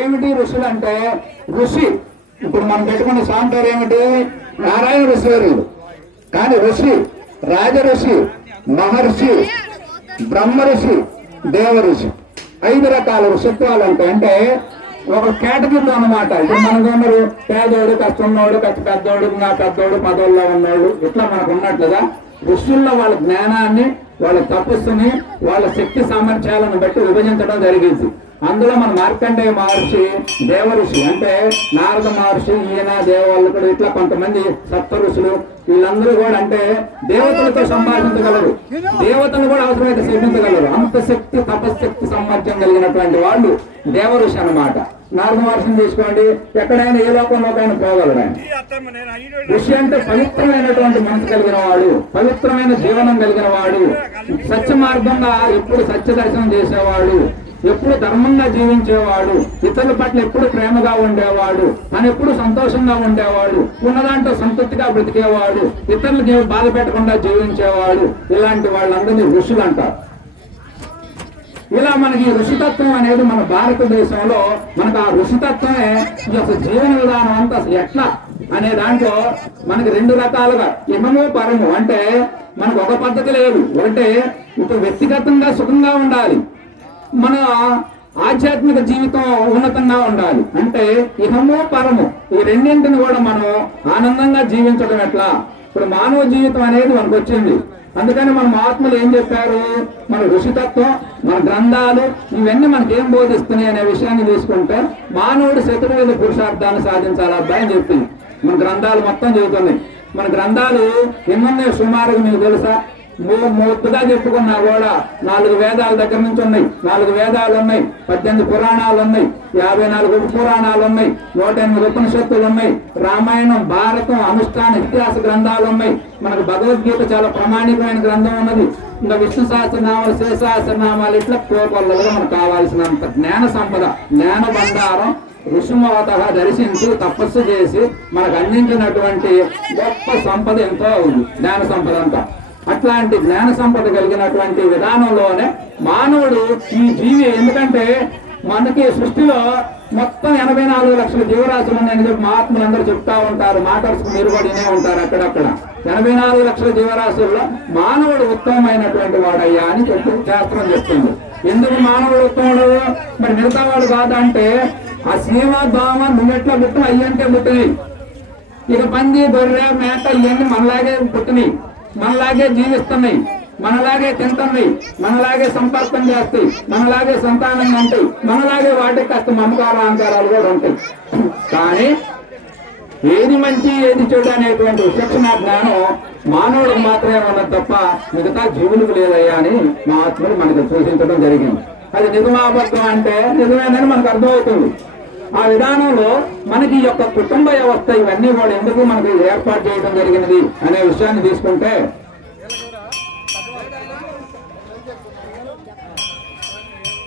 ఏమిటి ఋషులు అంటే ఋషి ఇప్పుడు మనం పెట్టుకున్న సాంటారు ఏమిటి నారాయణ ఋషి వర్యులు. కానీ ఋషి రాజ ఋషి, మహర్షి, బ్రహ్మ ఋషి, దేవ ఋషి 5 రకాల ఋషిత్వాలు ఉంటాయి. అంటే ఒక కేటగిరీలో అన్నమాట. ఇప్పుడు మనకు ఉన్నారు పేదోడు, కష్టన్నోడు, పెద్దోడు, నా పెద్దోడు, పదవుల్లో ఉన్నోడు, ఇట్లా మనకు ఉన్నట్లుగా ఋషుల్లో వాళ్ళ జ్ఞానాన్ని, వాళ్ళ తపస్సుని, వాళ్ళ శక్తి సామర్థ్యాలను బట్టి విభజించడం జరిగింది. అందులో మన మార్కండేయ మహర్షి దేవ ఋషి, అంటే నారద మహర్షి, ఈయన దేవవల్లుడు, ఇట్లా కొంతమంది సప్త ఋషులు, వీళ్ళందరూ కూడా అంటే దేవతలతో సంభాషించగలరు, దేవతలు కూడా అవసరమైతే శిక్షించగలరు. అంత శక్తి, తపశక్తి సామర్థ్యం కలిగినటువంటి వాళ్ళు దేవ ఋషి అన్నమాట. నారద మహర్షిని తీసుకోండి, ఎక్కడైనా ఏ లోకంలోకైనా పోగలడు ఆయన. ఋషి అంటే పవిత్రమైనటువంటి మనసు కలిగిన వాడు, పవిత్రమైన జీవనం కలిగిన వాడు, సత్య మార్గంగా ఎప్పుడు సత్య దర్శనం చేసేవాడు, ఎప్పుడు ధర్మంగా జీవించేవాడు, ఇతరుల పట్ల ఎప్పుడు ప్రేమగా ఉండేవాడు, తను ఎప్పుడు సంతోషంగా ఉండేవాడు, ఉన్నదాంట్లో సంతృప్తిగా బ్రతికేవాడు, ఇతరులకు బాధ పెట్టకుండా జీవించేవాడు. ఇలాంటి వాళ్ళందరినీ ఋషులు అంటారు. ఇలా మనకి ఋషితత్వం అనేది మన భారతదేశంలో మనకు ఆ ఋషితత్వమే ఈ యొక్క జీవన విధానం అంతా అసలు ఎట్లా అనే దాంట్లో మనకి 2 రకాలుగా ఇమము పరము, అంటే మనకు ఒక పద్ధతి లేదు. ఒకటే ఇప్పుడు వ్యక్తిగతంగా సుఖంగా ఉండాలి, మన ఆధ్యాత్మిక జీవితం ఉన్నతంగా ఉండాలి. అంటే ఇహము పరము ఈ రెండింటిని కూడా మనం ఆనందంగా జీవించడం ఎట్లా. ఇప్పుడు మానవ జీవితం అనేది మనకు వచ్చింది, అందుకని మన మహాత్ములు ఏం చెప్పారు, మన ఋషితత్వం, మన గ్రంథాలు ఇవన్నీ మనకేం బోధిస్తున్నాయి అనే విషయాన్ని తీసుకుంటే మానవుడు శత్రువేద పురుషార్థాన్ని సాధించాలి అబ్బాయి అని చెప్పింది. మన గ్రంథాలు మొత్తం చెబుతున్నాయి. మన గ్రంథాలు ఎన్నున్నాయి సుమారుగా మీకు తెలుసా? మొత్తుగా చెప్పుకున్నా కూడా 4 వేదాల దగ్గర నుంచి ఉన్నాయి. 4 వేదాలు ఉన్నాయి, 18 పురాణాలు ఉన్నాయి, 54 ఉప పురాణాలు ఉన్నాయి, 108 ఉపనిషత్తులు ఉన్నాయి, రామాయణం, భారతం, అనుష్ఠాన ఇతిహాస గ్రంథాలు ఉన్నాయి. మనకు భగవద్గీత చాలా ప్రామాణికమైన గ్రంథం ఉన్నది. ఇంకా విష్ణు సహస్రనామాలు, శివ సహస్రనామాలు, ఇట్లా కోపల్లో మనకు కావాల్సినంత జ్ఞాన సంపద, జ్ఞాన బండారం ఋషుమవత దర్శించి తపస్సు చేసి మనకు అందించినటువంటి గొప్ప సంపద ఎంతో ఉంది, జ్ఞాన సంపద అంతా. అట్లాంటి జ్ఞాన సంపద కలిగినటువంటి విధానంలోనే మానవుడు ఈ జీవి, ఎందుకంటే మనకి సృష్టిలో మొత్తం 84 లక్షల జీవరాశులు ఉన్నాయని చెప్పి మహాత్ములందరూ చెప్తా ఉంటారు. మాటర్స్ మీరు కూడా వినే ఉంటారు అక్కడక్కడ. 84 లక్షల జీవరాశుల్లో మానవుడు ఉత్తమమైనటువంటి వాడయ్యా అని చెప్పి శాస్త్రం చెప్తుంది. ఎందుకు మానవుడు ఉత్తముడు? మరి మిగతా వాడు కాదంటే ఆ సీమ, దోమ, నువ్వెట్లా పుట్టిన అయ్యంటే పుట్టినాయి. ఇక పంది, గొర్రె, మేక ఇవన్నీ మనలాగే పుట్టినాయి, మనలాగే జీవిస్తున్నాయి, మనలాగే తింటున్నాయి, మనలాగే సంపర్కం చేస్తాయి, మనలాగే సంతానం ఉంటాయి, మనలాగే వాటికి కాస్త మమకార అహంకారాలు కూడా ఉంటాయి. కానీ ఏది మంచి ఏది చెడు అనేటువంటి విచక్షణ జ్ఞానం మానవుడికి మాత్రమే ఉన్నది తప్ప మిగతా జీవులకు లేదయ్యా అని మహాత్ములు మనకు సూచించడం జరిగింది. అది నిజమాబద్ధం అంటే నిజమేనని మనకు అర్థమవుతుంది. ఆ విధానంలో మనకి యొక్క కుటుంబ వ్యవస్థ ఇవన్నీ కూడా ఎందుకు మనకి ఏర్పాటు చేయడం జరిగినది అనే విషయాన్ని తీసుకుంటే,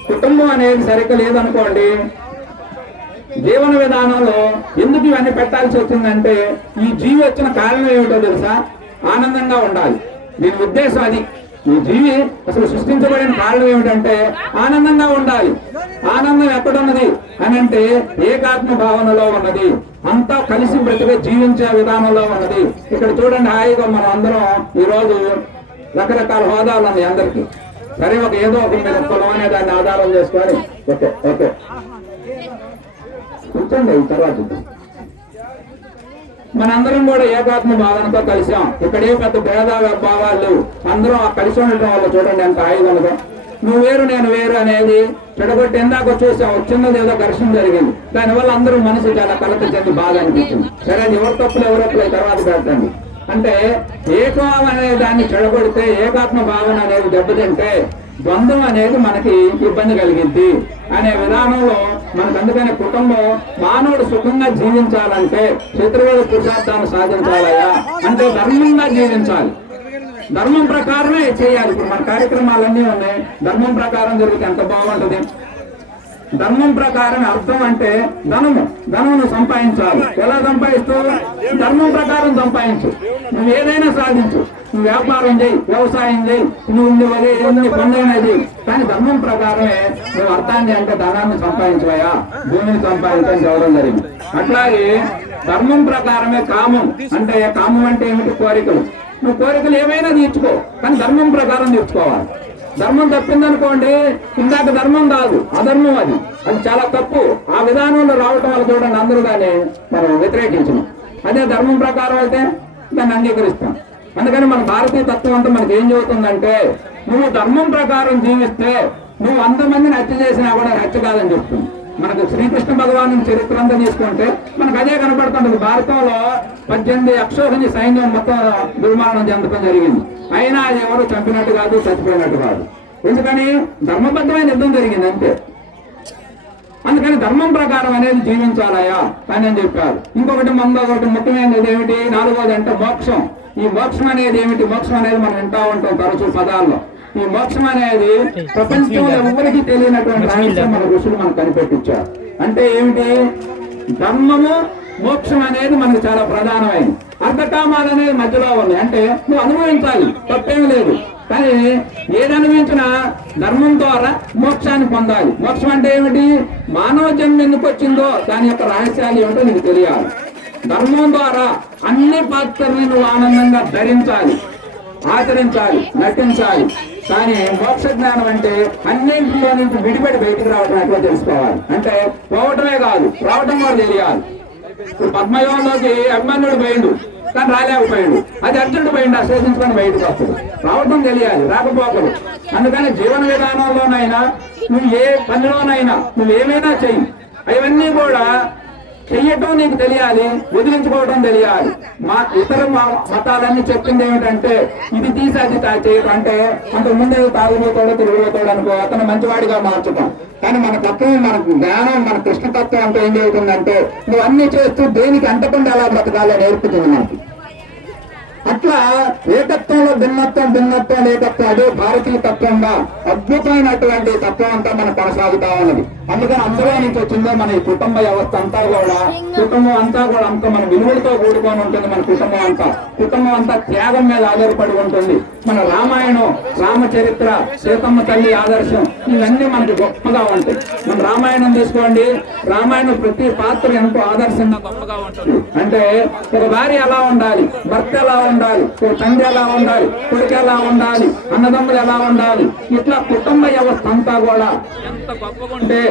కుటుంబం అనేది సరిగ్గా లేదనుకోండి, జీవన విధానంలో ఎందుకు ఇవన్నీ పెట్టాల్సి వచ్చిందంటే ఈ జీవి వచ్చిన కారణం ఏమిటో తెలుసా? ఆనందంగా ఉండాలి. దీని ఉద్దేశం అది. ఈ జీవి అసలు సృష్టించబడిన కారణం ఏమిటంటే ఆనందంగా ఉండాలి. ఆనందం ఎక్కడున్నది అని అంటే ఏకాత్మ భావనలో ఉన్నది, అంతా కలిసి బ్రతికే జీవించే విధానంలో ఉన్నది. ఇక్కడ చూడండి, హాయిగా మనం అందరం ఈరోజు రకరకాల హోదాలు ఉన్నాయి అందరికీ. సరే, ఒక ఏదో ఒక మీద కులం అనే దాన్ని ఆధారం చేసుకొని ఓకే ఓకే కూర్చోండి. తర్వాత మనందరం కూడా ఏకాత్మ భావనతో కలిసాం. ఇక్కడే పెద్ద భేద భావాలు అందరం కలిసి ఉండటం వల్ల చూడండి ఎంత హాయిగా. నువ్వు వేరు నేను వేరు అనేది చెడగొట్టి ఎందాక చూసాం, చిన్నది ఏదో ఘర్షణ జరిగింది, దానివల్ల అందరూ మనసు చాలా కలత చెంది బాగా అనిపించింది. సరే, ఎవరు తప్పులు ఎవరొప్పులు తర్వాత పెట్టండి. అంటే ఏకం అనే దాన్ని చెడగొడితే, ఏకాత్మ భావన అనేది దెబ్బతింటే ద్వంద్వం అనేది మనకి ఇబ్బంది కలిగిద్ది అనే విధానంలో మనకు. అందుకనే కుటుంబం మానవుడు సుఖంగా జీవించాలంటే చతుర్వేద పురుషార్థాన్ని సాధించాలయా అంటే ధర్మంగా జీవించాలి, ధర్మం ప్రకారమే చేయాలి. ఇప్పుడు మన కార్యక్రమాలన్నీ ఉన్నాయి, ధర్మం ప్రకారం జరిగితే ఎంత బాగుంటుంది. ధర్మం ప్రకారం అర్థం అంటే ధనమును సంపాదించాలి. ఎలా సంపాదిస్తూ? ధర్మం ప్రకారం సంపాదించు, నువ్వు ఏదైనా సాధించు. నువ్వు వ్యాపారం చేయి, వ్యవసాయం చేయి, నువ్వు పండుగనేది. కానీ ధర్మం ప్రకారమే నువ్వు అర్థాన్ని అంటే ధనాన్ని సంపాదించవయా, భూమిని సంపాదించని చెప్పడం జరిగింది. అట్లాగే ధర్మం ప్రకారమే కామం అంటే, కామం అంటే ఏమిటి? కోరికలు. నువ్వు కోరికలు ఏమైనా తీర్చుకో, కానీ ధర్మం ప్రకారం తీర్చుకోవాలి. ధర్మం తప్పిందనుకోండి, ఇందాక ధర్మం కాదు, అధర్మం. అది చాలా తప్పు. ఆ విధానంలో రావటం వల్ల చూడండి అందరూ దాన్ని మనం వ్యతిరేకించము. అదే ధర్మం ప్రకారం అయితే దాన్ని అంగీకరిస్తాం. అందుకని మన భారతీయ తత్వం అంతా మనకి ఏం చెబుతుందంటే, నువ్వు ధర్మం ప్రకారం జీవిస్తే నువ్వు 100 మందిని హత్య చేసినా కూడా హత్య కాదని చెప్తుంది. మనకు శ్రీకృష్ణ భగవాను చరిత్ర అంతా తీసుకుంటే మనకు అదే కనపడుతుంటది. భారతంలో 18 అక్షోహిణి సైన్యం మొత్తం దుర్మరణం చెందడం జరిగింది. అయినా అది ఎవరు చంపినట్టు కాదు, చచ్చిపోయినట్టు కాదు. ఎందుకని? ధర్మబద్ధమైన యుద్ధం జరిగింది అంతే. అందుకని ధర్మం ప్రకారం అనేది జీవించాలయా అని చెప్పారు. ఇంకొకటి ఒకటి ముఖ్యమైనది ఏమిటి? 4వది అంటే మోక్షం. ఈ మోక్షం అనేది ఏమిటి? మోక్షం అనేది మనం వింటా ఉంటాం తరచూ పదాల్లో. ఈ మోక్షం అనేది ప్రపంచంలో ఎవరికి తెలియనటువంటి రహస్యం మన ఋషులు మనకు కనిపెట్టించారు. అంటే ఏమిటి? ధర్మము మోక్షం అనేది మనకు చాలా ప్రధానమైనది. అర్థకామాలు అనేది మధ్యలో ఉన్నాయి. అంటే నువ్వు అనుభవించాలి, తప్పేమీ లేదు. కానీ ఏది అనుభవించినా ధర్మం ద్వారా మోక్షాన్ని పొందాలి. మోక్షం అంటే ఏమిటి? మానవ జన్మ ఎందుకు వచ్చిందో దాని యొక్క రహస్యాలు ఏమిటో నీకు తెలియాలి. ధర్మం ద్వారా అన్ని పాత్రల్ని నువ్వు ఆనందంగా ధరించాలి, ఆచరించాలి, నటించాలి. కానీ మోక్ష జ్ఞానం అంటే అన్నింటిలో నుంచి విడిపడి బయటికి రావడం ఎట్లా తెలుసుకోవాలి. అంటే పోవటమే కాదు, రావటం కూడా తెలియాలి. ఇప్పుడు పద్మయోగంలోకి అభిమన్యుడు పోయిండు, కానీ రాలేకపోయాడు. అది అర్జునుడు పోయిండు, ఆశ్రయించుకొని బయటకు వస్తుంది. రావటం తెలియాలి, రాకపోకలు. అందుకని జీవన విధానంలోనైనా నువ్వు ఏ పనిలోనైనా నువ్వు ఏమైనా చెయ్యి, అవన్నీ కూడా చెయ్యటం నీకు తెలియాలి, వదిలించుకోవడం తెలియాలి. ఇతర మతాలన్నీ చెప్పింది ఏమిటంటే ఇది తీసి అది చేయటం. అంటే అంతకుముందే తాగుబోతాడో తిరుగుబోతాడు అనుకో, అతను మంచివాడిగా మార్చటం. కానీ మన తత్వం, మన జ్ఞానం, మన కృష్ణతత్వం అంటే ఏం జరుగుతుందంటే నువ్వు అన్ని చేస్తూ దేనికి అంటకుండా ఎలా బ్రతకాలో నేర్పుతుంది మనకి. అట్లా ఏకత్వంలో భిన్నత్వం ఏకత్వం, అదే భారతీయ తత్వంగా అద్భుతమైనటువంటి తత్వం అంతా మనం కొనసాగుతా ఉన్నది. అందుకని అందులో నుంచి వచ్చిందో మన ఈ కుటుంబ వ్యవస్థ అంతా కూడా, కుటుంబం అంతా కూడా అంత మన విలువలతో కూడుకొని ఉంటుంది. మన కుటుంబం అంతా త్యాగం మీద ఆధారపడి ఉంటుంది. మన రామాయణం, రామచరిత్ర, సీతమ్మ తల్లి ఆదర్శం, ఇవన్నీ మనకి గొప్పగా ఉంటాయి. మన రామాయణం తీసుకోండి, రామాయణం ప్రతి పాత్ర ఎంతో ఆదర్శంగా గొప్పగా ఉంటుంది. అంటే ఒక భార్య ఎలా ఉండాలి, భర్త ఎలా ఉండాలి, ఒక తండ్రి ఎలా ఉండాలి, కొడుకు ఎలా ఉండాలి, అన్నదమ్ములు ఎలా ఉండాలి, ఇట్లా కుటుంబ వ్యవస్థ అంతా కూడా ఎంత గొప్పగా ఉంటే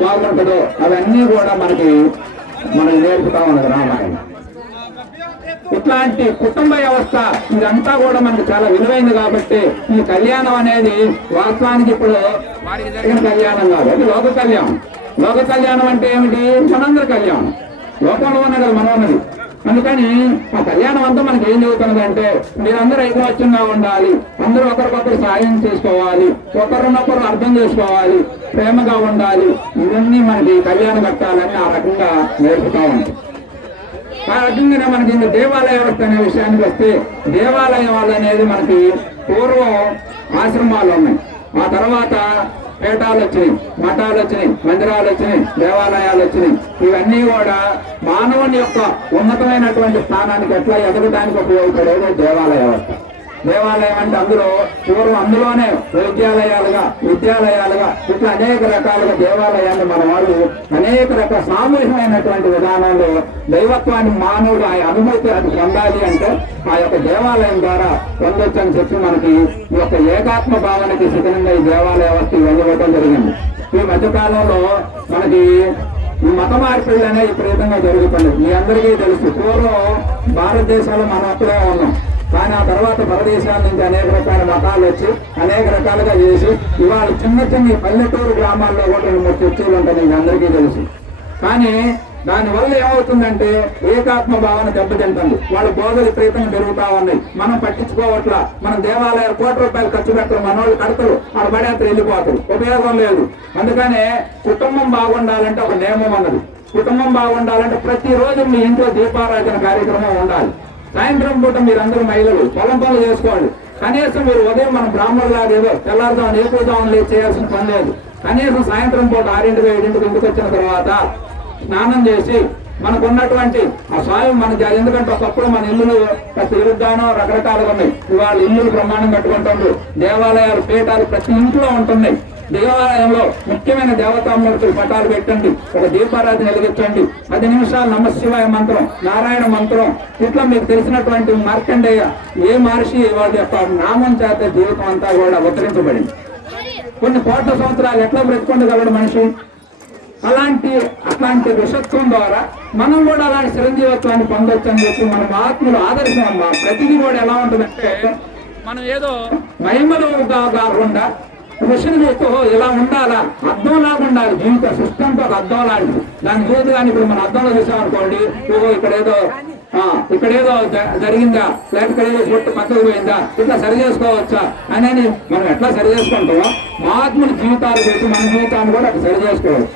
బాగుంటుందో అవన్నీ కూడా మనకి నేర్పుతా ఉన్నది రామాయణం. ఇట్లాంటి కుటుంబ వ్యవస్థ ఇదంతా కూడా మనకు చాలా విలువైంది. కాబట్టి ఈ కళ్యాణం అనేది వాస్తవానికి ఇప్పుడు వారికి జరిగిన కళ్యాణం కాదు, అది లోక కళ్యాణం. లోక కళ్యాణం అంటే ఏమిటి? మనందరి కళ్యాణం. లోకంలో ఉన్నది కదా మనం ఉన్నది. అందుకని ఆ కళ్యాణం అంతా మనకి ఏం చెబుతున్నదంటే మీరందరూ ఐకమత్యంగా ఉండాలి, అందరూ ఒకరికొకరు సాయం చేసుకోవాలి, ఒకరినొకరు అర్థం చేసుకోవాలి, ప్రేమగా ఉండాలి. ఇవన్నీ మనకి కళ్యాణం కట్టాలని ఆ రకంగా నేర్పుతా ఉంటాం. ఆ రకంగానే మనకి ఇంకా దేవాలయ వ్యవస్థ అనే విషయానికి వస్తే, దేవాలయాలు అనేది మనకి పూర్వం ఆశ్రమాలు ఉన్నాయి, ఆ తర్వాత పీఠాలు వచ్చినాయి, మఠాలు వచ్చినాయి, మందిరాలు వచ్చినాయి, దేవాలయాలు వచ్చినాయి. ఇవన్నీ కూడా మానవుని యొక్క ఉన్నతమైనటువంటి స్థానానికి ఎట్లా ఎదగడానికి ఉపయోగపడేది దేవాలయ వ్యవస్థ. దేవాలయం అంటే అందులోనే విద్యాలయాలుగా ఇట్లా అనేక రకాలుగా దేవాలయాన్ని మన వాళ్ళు అనేక రకాల సామూహికమైనటువంటి విధానంలో దైవత్వాన్ని మానవుడు ఆ అనుభూతి అది పొందాలి అంటే ఆ యొక్క దేవాలయం ద్వారా పొందొచ్చు అని చెప్పి మనకి ఈ యొక్క ఏకాత్మ భావనకి శిఖరంగా ఈ దేవాలయ వ్యవస్థ ఇవ్వడం జరిగింది. ఈ మధ్యకాలంలో మనకి ఈ మత మార్పిళ్ళు అనేది విపరీతంగా జరుగుతుంది. మీ అందరికీ తెలుసు, పూర్వం భారతదేశంలో మనం అక్కడే ఉన్నాం. కానీ ఆ తర్వాత పరదేశాల నుంచి అనేక రకాల మతాలు వచ్చి అనేక రకాలుగా చేసి ఇవాళ చిన్న పల్లెటూరు గ్రామాల్లో కూడా 2-3 చర్చలు ఉంటాయి, మీకు అందరికీ తెలుసు. కానీ దానివల్ల ఏమవుతుందంటే ఏకాత్మ భావన దెబ్బతింటుంది. వాళ్ళ బోధలు విపరీతంగా పెరుగుతా ఉన్నాయి, మనం పట్టించుకోవట్లా. మనం దేవాలయాలు ₹1 ఖర్చు పెట్టరు, మన వాళ్ళు కడతారు, వాళ్ళ పడేస్తారు, వెళ్ళిపోతారు, ఉపయోగం లేదు. అందుకనే కుటుంబం బాగుండాలంటే ఒక నియమం అన్నది. కుటుంబం బాగుండాలంటే ప్రతిరోజు మీ ఇంట్లో దీపారాధన కార్యక్రమం ఉండాలి. సాయంత్రం పూట మీరందరూ మహిళలు పొలం పనులు చేసుకోండి. కనీసం మీరు ఉదయం మనం బ్రాహ్మణులాగా ఏదో తెల్లారుదామని ఏపుదామని లేదు, చేయాల్సిన పని లేదు. కనీసం సాయంత్రం పూట 6-7 ఇంటికి వచ్చిన తర్వాత స్నానం చేసి మనకు ఉన్నటువంటి ఆ స్వామి మన ఎందుకంటే ఒకప్పుడు మన ఇల్లులు తిరుగుగానో రకరకాలుగా ఉన్నాయి. ఇవాళ ఇల్లులు బ్రహ్మాండం కట్టుకుంటున్నారు. దేవాలయాలు పీఠాలు ప్రతి ఇంట్లో ఉంటున్నాయి. దేవాలయంలో ముఖ్యమైన దేవతామూర్తులు పటాలు పెట్టండి, ఒక దీపారాధన వెలిగించండి, 10 నిమిషాలు నమశివాయ మంత్రం, నారాయణ మంత్రం, ఇట్లా మీకు తెలిసినటువంటి మార్కండేయ ఏ మహర్షి వాడి యొక్క నామం చేత జీవితం అంతా కూడా ఉత్తరించబడింది. కొన్ని కోట్ల సంవత్సరాలు ఎట్లా బ్రతుకుండగలడు మనిషి? అట్లాంటి ఋషత్వం ద్వారా మనం కూడా అలాంటి చిరంజీవత్వాన్ని పొందొచ్చు అని చెప్పి మన మహాత్ములు ఆదర్శం అమ్మా. ప్రతిదీ కూడా ఎలా ఉంటుందంటే మనం ఏదో మహిమలు కాకుండా ఋషిని చూస్తూ ఇలా ఉండాలా, అర్థంలాగా ఉండాలి. జీవిత సిస్టంతో ఒక అర్థం లాంటిది. దాని చూసి కానీ ఇప్పుడు మన అర్థంలో చూసామనుకోండి, ఇక్కడేదో జరిగిందా, లేకపోతే ఇక్కడేదో పొట్టు పక్కకు పోయిందా, ఇట్లా సరి చేసుకోవచ్చా అనేది మనం ఎట్లా సరి చేసుకుంటామో మహాత్ముల జీవితాలు పెట్టి మన జీవితాన్ని కూడా అట్లా సరి చేసుకోవచ్చు.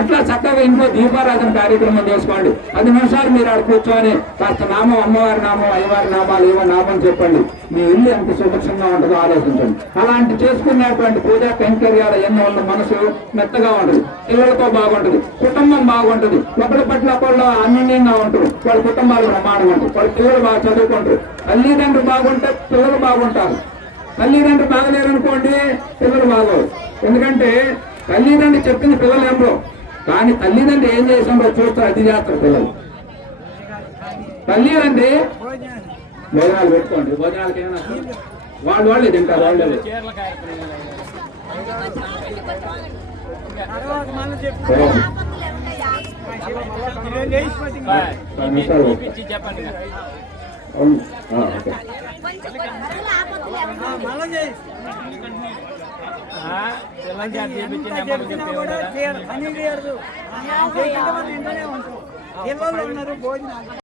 అట్లా చక్కగా ఇంట్లో దీపారాధన కార్యక్రమం చేసుకోండి. 10 నిమిషాలు మీరు అక్కడ కూర్చొని కాస్త నామం, అమ్మవారి నామం, అయ్యవారి నామాలు, ఏవో నామం చెప్పండి. మీ ఇల్లు ఎంత సుభిక్షంగా ఉంటుందో ఆలోచించండి. అలాంటి చేసుకునేటువంటి పూజా కైంకర్యాలు ఎన్నో ఉన్న మనసు మెత్తగా ఉంటుంది, పిల్లలతో బాగుంటుంది, కుటుంబం బాగుంటుంది, ఒకరి పట్ల ఒకళ్ళు అన్యోన్యంగా ఉంటారు, వాళ్ళ కుటుంబాలు ప్రమాణంగా ఉంటారు, వాళ్ళ పిల్లలు బాగా చదువుకుంటారు. తల్లిదండ్రులు బాగుంటే పిల్లలు బాగుంటారు. తల్లిదండ్రులు బాగలేరనుకోండి పిల్లలు బాగోరు. ఎందుకంటే తల్లిదండ్రులు చెప్పింది పిల్లలు ఏమో, కానీ తల్లిదండ్రి ఏం చేసామో చూస్తారు, అది చేస్తారు పిల్లలు. తల్లిదండ్రి భోజనాలు పెట్టుకోండి, భోజనాలకి ఏమైనా వాళ్ళే తింటారు. వాళ్ళే తెలంగాణ